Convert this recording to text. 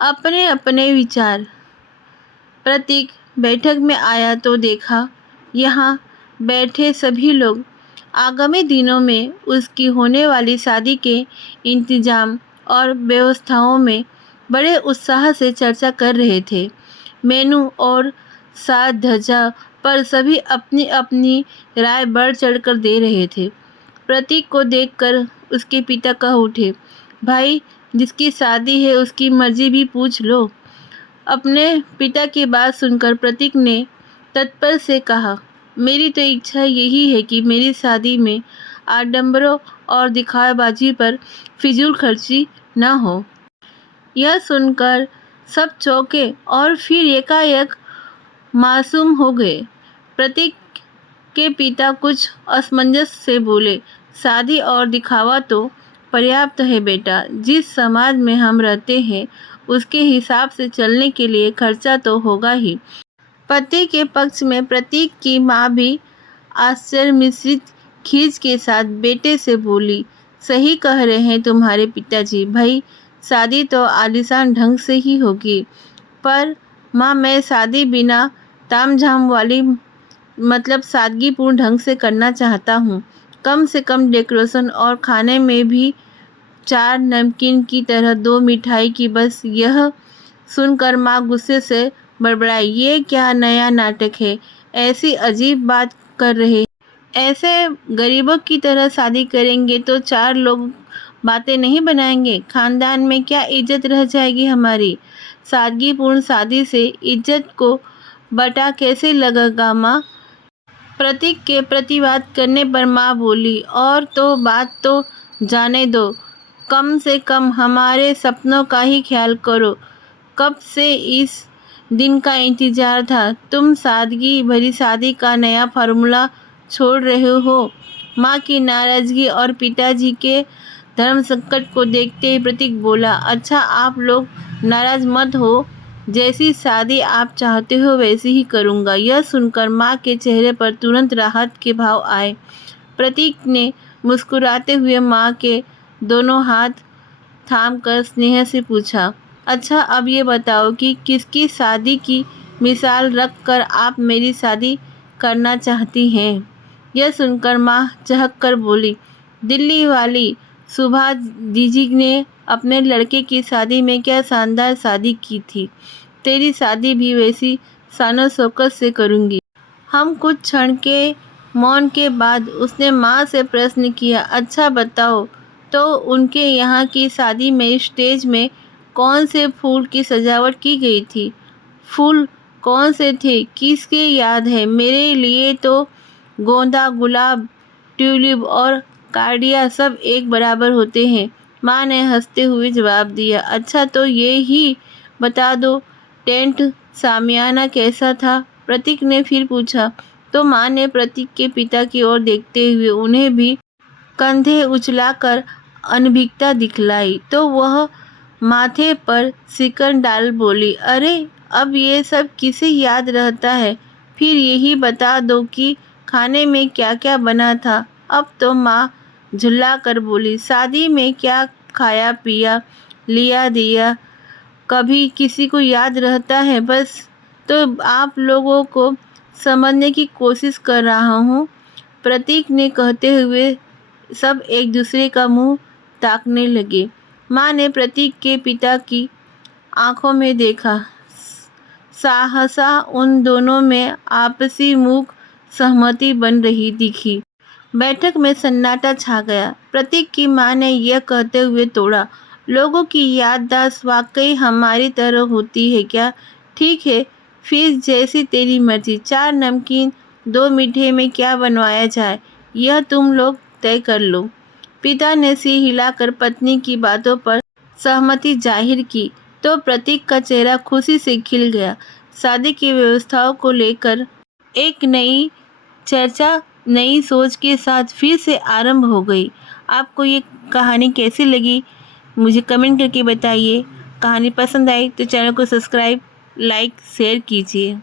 अपने अपने विचार। प्रतीक बैठक में आया तो देखा यहाँ बैठे सभी लोग आगामी दिनों में उसकी होने वाली शादी के इंतजाम और व्यवस्थाओं में बड़े उत्साह से चर्चा कर रहे थे। मेनू और साज ध्वजा पर सभी अपनी अपनी राय बढ़ चढ़कर दे रहे थे। प्रतीक को देखकर उसके पिता कह उठे, भाई, जिसकी शादी है उसकी मर्जी भी पूछ लो। अपने पिता की बात सुनकर प्रतीक ने तत्पर से कहा, मेरी तो इच्छा यही है कि मेरी शादी में आडंबरों और दिखावेबाजी पर फिजूल खर्ची न हो। यह सुनकर सब चौंके और फिर एकाएक मासूम हो गए। प्रतीक के पिता कुछ असमंजस से बोले, शादी और दिखावा तो पर्याप्त है बेटा, जिस समाज में हम रहते हैं उसके हिसाब से चलने के लिए खर्चा तो होगा ही। पति के पक्ष में प्रतीक की माँ भी आश्चर्य मिश्रित खींच के साथ बेटे से बोली, सही कह रहे हैं तुम्हारे पिताजी, भाई शादी तो आलीशान ढंग से ही होगी, पर माँ मैं शादी बिना तामझाम वाली मतलब सादगीपूर्ण ढंग से करना चाहता हूँ। कम से कम डेकोरेशन और खाने में भी 4 नमकीन की तरह 2 मिठाई की, बस। यह सुनकर माँ गुस्से से बड़बड़ाई, ये क्या नया नाटक है, ऐसी अजीब बात कर रहे हैं। ऐसे गरीबों की तरह शादी करेंगे तो 4 लोग बातें नहीं बनाएंगे, खानदान में क्या इज्जत रह जाएगी हमारी। सादगीपूर्ण शादी से इज्जत को बटा कैसे लगेगा माँ। प्रतीक के प्रतिवाद करने पर माँ बोली, और तो बात तो जाने दो, कम से कम हमारे सपनों का ही ख्याल करो। कब से इस दिन का इंतजार था, तुम सादगी भरी शादी का नया फार्मूला छोड़ रहे हो। माँ की नाराजगी और पिताजी के धर्म संकट को देखते ही प्रतीक बोला, अच्छा आप लोग नाराज मत हो, जैसी शादी आप चाहते हो वैसी ही करूँगा। यह सुनकर माँ के चेहरे पर तुरंत राहत के भाव आए। प्रतीक ने मुस्कुराते हुए माँ के दोनों हाथ थामकर स्नेह से पूछा, अच्छा अब ये बताओ कि किसकी शादी की मिसाल रख कर आप मेरी शादी करना चाहती हैं। यह सुनकर माँ चहक कर बोली, दिल्ली वाली सुभा दीजी ने अपने लड़के की शादी में क्या शानदार शादी की थी, तेरी शादी भी वैसी शानो शौकत से करूँगी। हम कुछ क्षण के मौन के बाद उसने माँ से प्रश्न किया, अच्छा बताओ तो उनके यहाँ की शादी में स्टेज में कौन से फूल की सजावट की गई थी। फूल कौन से थे, किसके याद है। मेरे लिए तो गेंदा, गुलाब, ट्यूलिप और कार्डिया सब एक बराबर होते हैं। माँ ने हंसते हुए जवाब दिया, अच्छा तो ये ही बता दो टेंट सामियाना कैसा था। प्रतीक ने फिर पूछा तो माँ ने प्रतीक के पिता की ओर देखते हुए उन्हें भी कंधे उछलाकर अनभिज्ञता दिखलाई, तो वह माथे पर सिकन डाल बोली, अरे अब ये सब किसे याद रहता है, फिर यही बता दो कि खाने में क्या क्या बना था। अब तो माँ झुल्ला कर बोली, शादी में क्या खाया पिया लिया दिया कभी किसी को याद रहता है। बस तो आप लोगों को समझने की कोशिश कर रहा हूँ। प्रतीक ने कहते हुए सब एक दूसरे का मुंह ताकने लगे। माँ ने प्रतीक के पिता की आंखों में देखा, सहसा उन दोनों में आपसी मूक सहमति बन रही दिखी। बैठक में सन्नाटा छा गया। प्रतीक की माँ ने यह कहते हुए तोड़ा, लोगों की याददाश्त वाकई हमारी तरह होती है क्या। ठीक है, फिर जैसी तेरी मर्जी, 4 नमकीन 2 मीठे में क्या बनवाया जाए यह तुम लोग तय कर लो। पिता ने सिर हिलाकर पत्नी की बातों पर सहमति जाहिर की तो प्रतीक का चेहरा खुशी से खिल गया। शादी की व्यवस्थाओं को लेकर एक नई चर्चा नई सोच के साथ फिर से आरंभ हो गई। आपको ये कहानी कैसी लगी मुझे कमेंट करके बताइए। कहानी पसंद आई तो चैनल को सब्सक्राइब, लाइक, शेयर कीजिए।